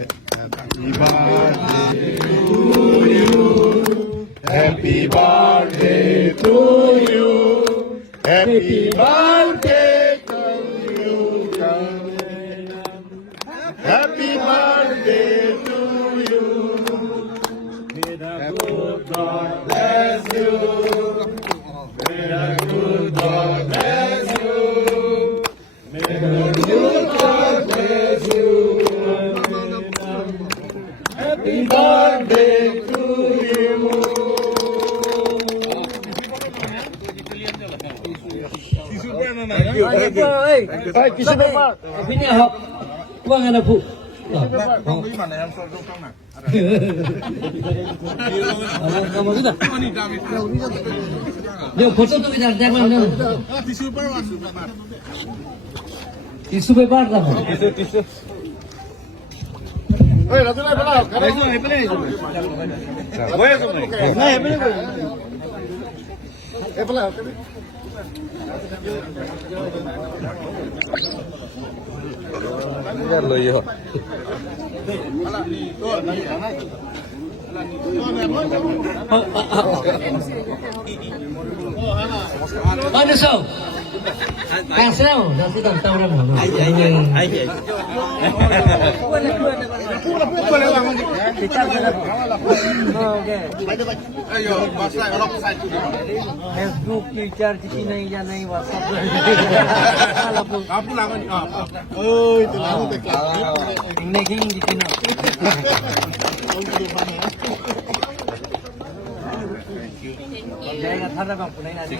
Happy birthday to you. Happy birthday to you. Happy birthday to you. Happy birthday to you. May the good God bless you. May the good God bless you. May the good God bless you. Happy birthday to you. Thank you. Thank you. Hey, kiss me back. Ini ahok. Uang anak bu. Kamu kita. Dia foto tu kita jangan mana. Tisu paper dah. Tisu. Hey, Ratu naik belah. Naik belah. Boleh tu naik. Naik belah. Belah. Biar lo yo. Mana so? Kasau, nanti tak tahu orang. Aje. Ayo, pasal kalau pasal tu. Facebook, Twitter, cici naik WhatsApp. Apa nama ni? Oh, itu nama tekak. Ini gini di sini. Jangan ada apa pun ini.